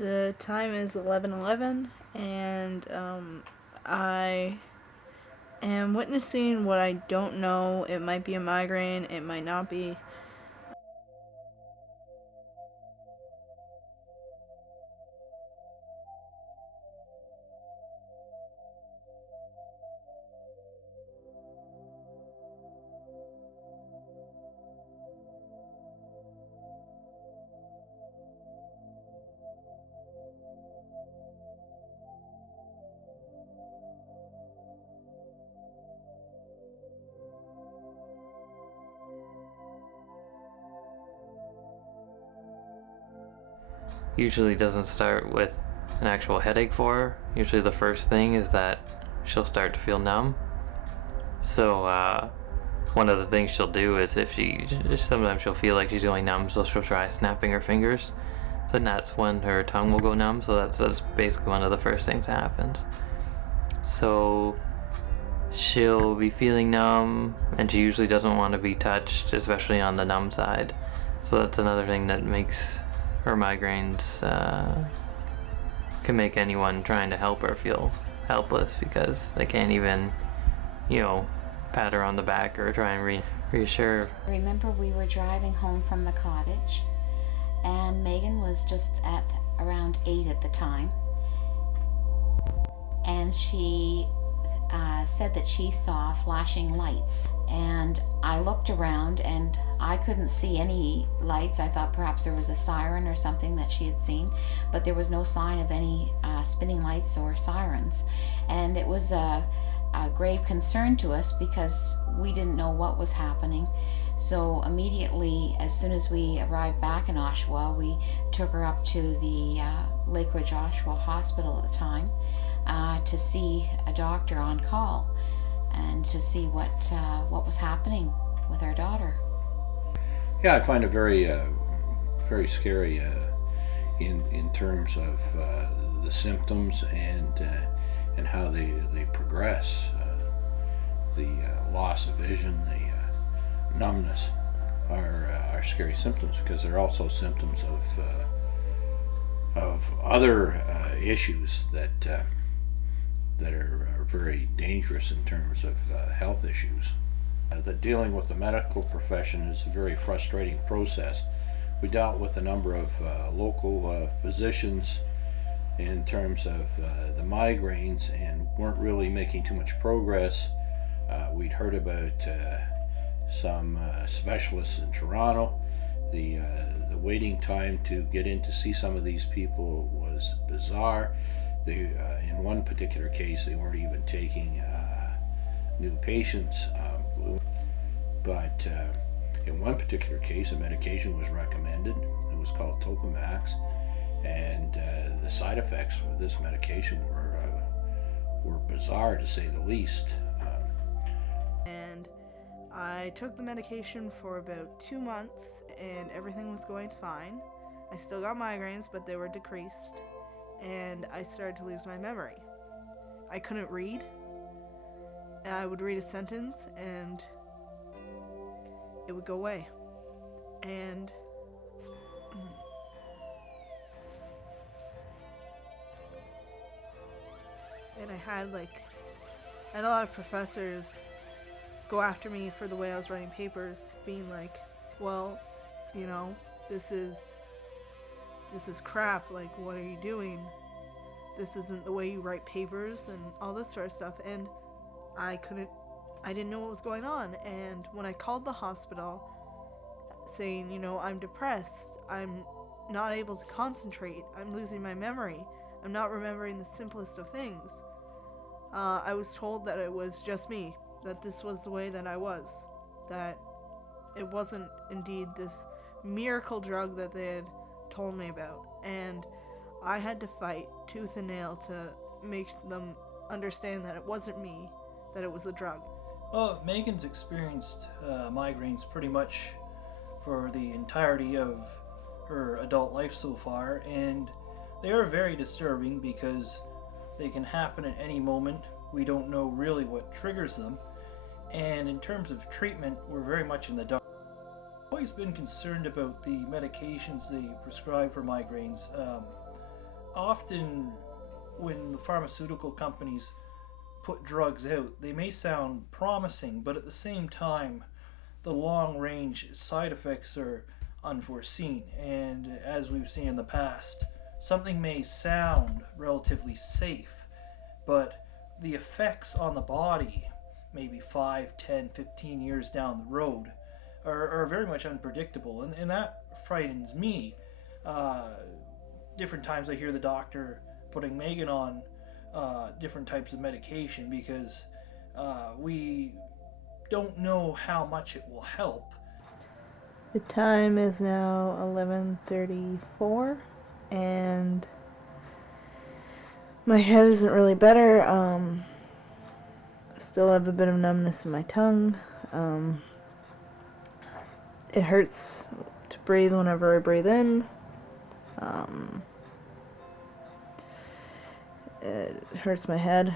The time is 11:11, and I am witnessing what I don't know. It might be a migraine, it might not be. Usually doesn't start with an actual headache for her. Usually the first thing is that she'll start to feel numb. So one of the things she'll do is sometimes she'll feel like she's going numb, so she'll try snapping her fingers. Then that's when her tongue will go numb, so that's basically one of the first things that happens. So she'll be feeling numb, and she usually doesn't want to be touched, especially on the numb side. So that's another thing that makes her migraines, can make anyone trying to help her feel helpless, because they can't even, pat her on the back or try and reassure her. I remember we were driving home from the cottage, and Megan was just at around 8 at the time, and she said that she saw flashing lights, and I looked around and I couldn't see any lights. I thought perhaps there was a siren or something that she had seen, but there was no sign of any spinning lights or sirens, and it was a grave concern to us because we didn't know what was happening. So immediately, as soon as we arrived back in Oshawa, we took her up to the Lake Ridge Oshawa Hospital at the time to see a doctor on call and to see what was happening with our daughter. Yeah, I find it very scary in terms of the symptoms and how they progress. The loss of vision, the numbness are scary symptoms, because they're also symptoms of other issues that are very dangerous in terms of health issues. That dealing with the medical profession is a very frustrating process. We dealt with a number of local physicians in terms of the migraines, and weren't really making too much progress. We'd heard about some specialists in Toronto. The waiting time to get in to see some of these people was bizarre. In one particular case, they weren't even taking new patients. But in one particular case, a medication was recommended. It was called Topamax, and the side effects for this medication were bizarre, to say the least. And I took the medication for about 2 months, and everything was going fine. I still got migraines, but they were decreased, and I started to lose my memory. I couldn't read. I would read a sentence, and it would go away. And I had a lot of professors go after me for the way I was writing papers, being like, well, this is crap, like, what are you doing? This isn't the way you write papers, and all this sort of stuff. And I didn't know what was going on. And when I called the hospital saying, I'm depressed, I'm not able to concentrate, I'm losing my memory, I'm not remembering the simplest of things, I was told that it was just me, that this was the way that I was, that it wasn't indeed this miracle drug that they had told me about. And I had to fight tooth and nail to make them understand that it wasn't me, that it was a drug. Well, Megan's experienced migraines pretty much for the entirety of her adult life so far, and they are very disturbing because they can happen at any moment. We don't know really what triggers them, and in terms of treatment, we're very much in the dark. I've always been concerned about the medications they prescribe for migraines. often when the pharmaceutical companies put drugs out, they may sound promising, but at the same time, the long range side effects are unforeseen. And as we've seen in the past, something may sound relatively safe, but the effects on the body, maybe 5, 10, 15 years down the road, are very much unpredictable. And that frightens me. Different times I hear the doctor putting Megan on different types of medication because we don't know how much it will help. The time is now 11:34, and my head isn't really better. Still have a bit of numbness in my tongue. It hurts to breathe whenever I breathe in. It hurts my head.